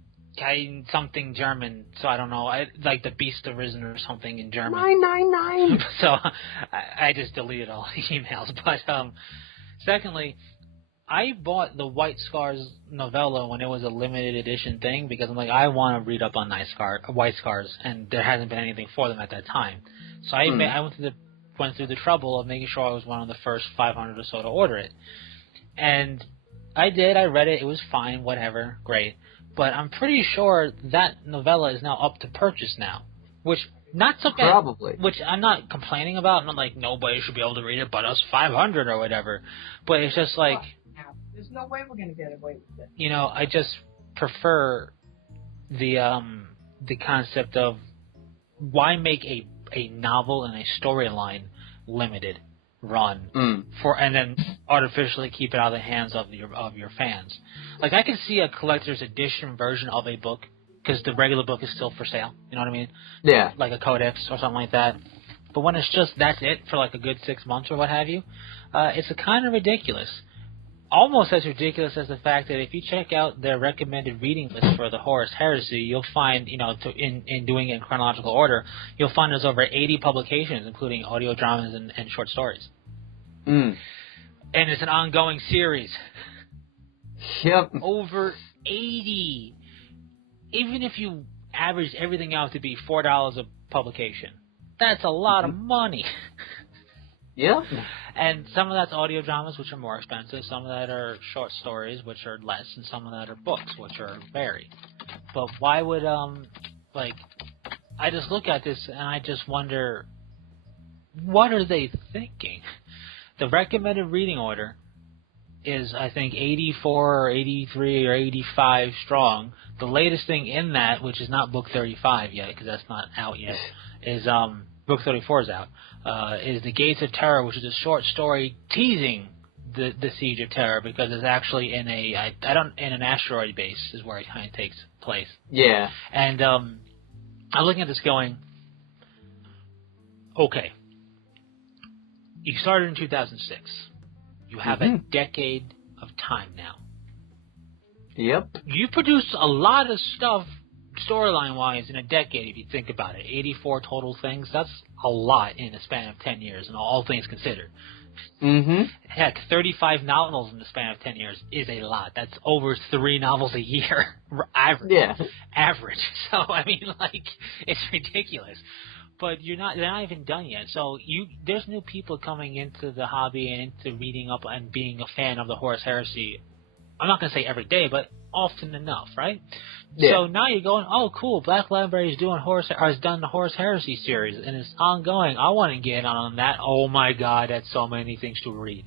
something German, so I don't know. I like the Beast Arisen or something in German. 999. So I just deleted all the emails. But secondly, I bought the White Scars novella when it was a limited edition thing because I'm like, I want to read up on White Scars, and there hasn't been anything for them at that time. So I went through the trouble of making sure I was one of the first 500 or so to order it, and I did. I read it. It was fine. Whatever. Great. But I'm pretty sure that novella is now up to purchase now, which not so bad. Probably. Which I'm not complaining about. I'm not like nobody should be able to read it but us 500 or whatever. But it's just like, there's no way we're going to get away with it. I just prefer the concept of why make a novel and a storyline limited run and then artificially keep it out of the hands of your fans. Like, I can see a collector's edition version of a book because the regular book is still for sale. You know what I mean? Yeah. Like a codex or something like that. But when it's just that's it for like a good 6 months or what have you, it's a kind of ridiculous. Almost as ridiculous as the fact that if you check out their recommended reading list for the Horus Heresy, you'll find, in doing it in chronological order, you'll find there's over 80 publications, including audio dramas and short stories. And it's an ongoing series. Yep. Over 80. Even if you average everything out to be $4 a publication, that's a lot of money. Yeah. And some of that's audio dramas, which are more expensive. Some of that are short stories, which are less. And some of that are books, which are varied. But why would, I just look at this and I just wonder, what are they thinking? The recommended reading order is, I think, 84 or 83 or 85 strong. The latest thing in that, which is not book 35 yet, because that's not out yet, is book 34 is out, is The Gates of Terror, which is a short story teasing the Siege of Terror, because it's actually in in an asteroid base is where it kind of takes place. Yeah. And I'm looking at this going, okay, you started in 2006. You have a decade of time now. Yep. You produced a lot of stuff storyline-wise in a decade, if you think about it. 84 total things. That's a lot in a span of 10 years, and all things considered. Heck, 35 novels in the span of 10 years is a lot. That's over 3 novels a year, average. Yeah. Average. So, I mean, like, it's ridiculous. But they're not even done yet. So there's new people coming into the hobby and into reading up and being a fan of the Horus Heresy. I'm not going to say every day, but often enough, right? Yeah. So now you're going, oh, cool, Black Library is has done the Horus Heresy series, and it's ongoing. I want to get on that. Oh, my God, that's so many things to read.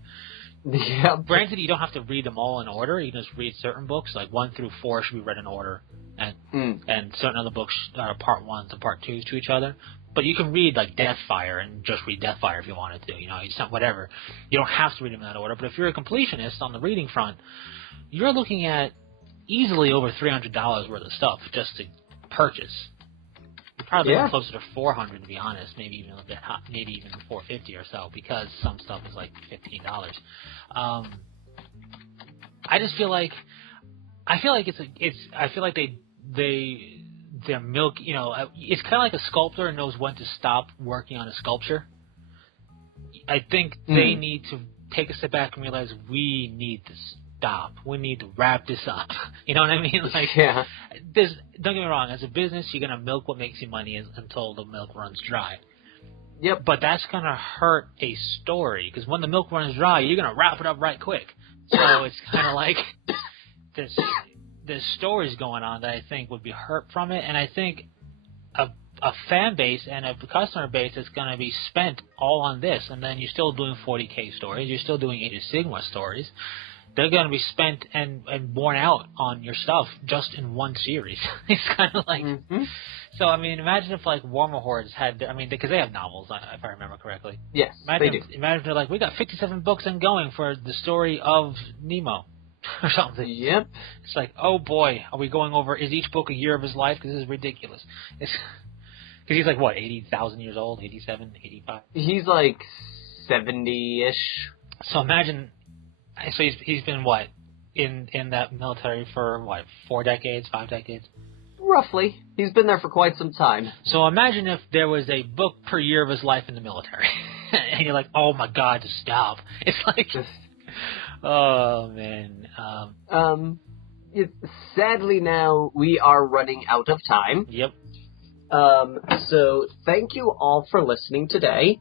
Yeah. Granted, you don't have to read them all in order. You can just read certain books, like 1 through 4 should be read in order, and certain other books are part 1s and part 2s to each other. But you can read, like, Deathfire and just read Deathfire if you wanted to. You know, it's not whatever. You don't have to read them in that order. But if you're a completionist on the reading front, you're looking at easily over $300 worth of stuff just to purchase. You're probably looking closer to $400, to be honest. Maybe even a bit hot, maybe even $450 or so, because some stuff is like $15. I just feel like their milk. You know, it's kind of like a sculptor knows when to stop working on a sculpture. I think they need to take a step back and realize we need to stop. We need to wrap this up. You know what I mean? Like, don't get me wrong. As a business, you're gonna milk what makes you money until the milk runs dry. Yep. But that's gonna hurt a story, because when the milk runs dry, you're gonna wrap it up right quick. So it's kind of like there's stories going on that I think would be hurt from it, and I think a fan base and a customer base that's going to be spent all on this, and then you're still doing 40K stories, you're still doing Age of Sigmar stories. They're going to be spent and worn out on your stuff just in one series. It's kind of like... So, I mean, imagine if, like, Warmer Hordes had... I mean, because they have novels, if I remember correctly. Yes, they do. Imagine they're like, we got 57 books ongoing for the story of Nemo. Or something. Yep. It's like, oh boy, are we going over... Is each book a year of his life? Because this is ridiculous. Because he's like, what, 80,000 years old? 87, 85? He's like 70-ish. So imagine... So he's been, what, in that military for, what, 4 decades, 5 decades? Roughly. He's been there for quite some time. So imagine if there was a book per year of his life in the military. And you're like, oh my God, just stop. It's like... Oh, man. Sadly now, we are running out of time. Yep. So thank you all for listening today.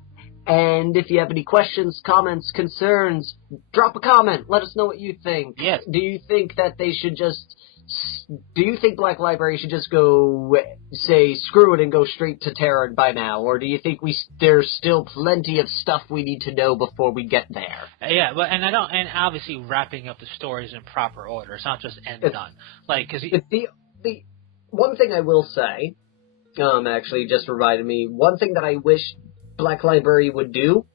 And if you have any questions, comments, concerns, drop a comment. Let us know what you think. Yes. Do you think that they should just... Do you think Black Library should just go, say, screw it and go straight to Terran by now? Or do you think there's still plenty of stuff we need to know before we get there? Yeah, but and obviously wrapping up the stories in proper order. It's not just end done. Like, cause the one thing I will say, actually just reminded me, one thing that I wish Black Library would do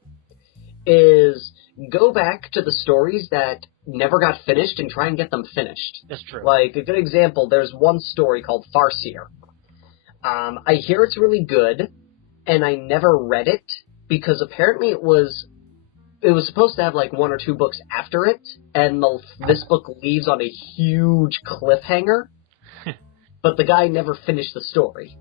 is go back to the stories that never got finished and try and get them finished. That's true. Like, a good example, there's one story called Farseer. I hear it's really good, and I never read it, because apparently it was supposed to have, like, 1 or 2 books after it, and this book leaves on a huge cliffhanger, but the guy never finished the story.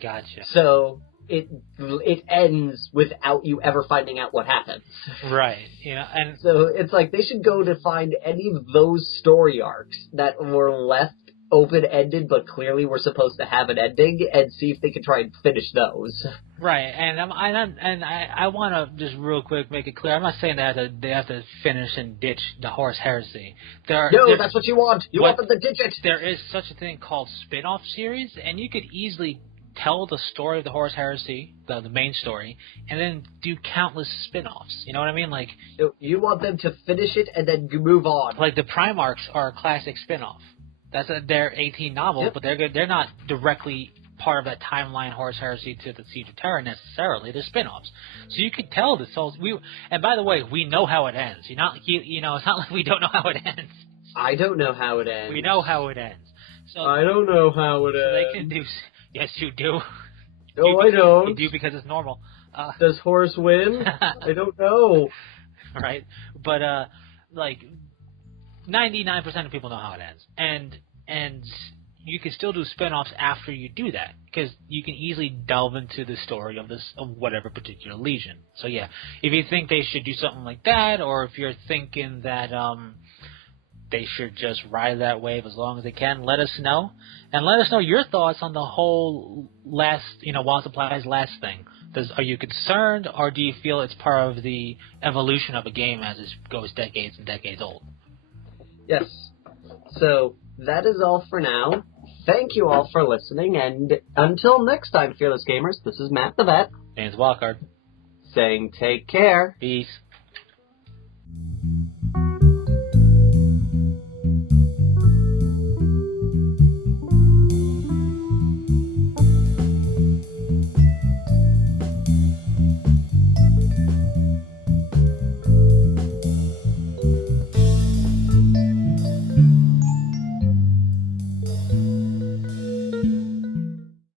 Gotcha. So... It ends without you ever finding out what happens. Right. You know, and so it's like they should go to find any of those story arcs that were left open-ended but clearly were supposed to have an ending and see if they can try and finish those. Right. And I want to just real quick make it clear. I'm not saying that they have to finish and ditch the Horus Heresy. That's what you want. You want them to ditch it. There is such a thing called spin-off series, and you could easily tell the story of the Horus Heresy, the main story, and then do countless spin-offs. You know what I mean? Like, you want them to finish it and then move on. Like the Primarchs are a classic spin-off. That's their 18 novel, but they're not directly part of that timeline Horus Heresy to the Siege of Terra necessarily. They're spin-offs. So you could tell the Souls... And by the way, we know how it ends. It's not like we don't know how it ends. I don't know how it ends. We know how it ends. So I don't know how it ends. They can do... Yes, you do. No, I don't. You do because it's normal. Does Horus win? I don't know. Right? But, 99% of people know how it ends. And you can still do spin-offs after you do that, because you can easily delve into the story of whatever particular legion. So yeah, if you think they should do something like that, or if you're thinking that they should just ride that wave as long as they can, let us know. And let us know your thoughts on the whole last, While Supplies last thing. Are you concerned, or do you feel it's part of the evolution of a game as it goes decades and decades old? Yes. So, that is all for now. Thank you all for listening, and until next time, Fearless Gamers, this is Matt the Vet. James Walkard. Saying take care. Peace.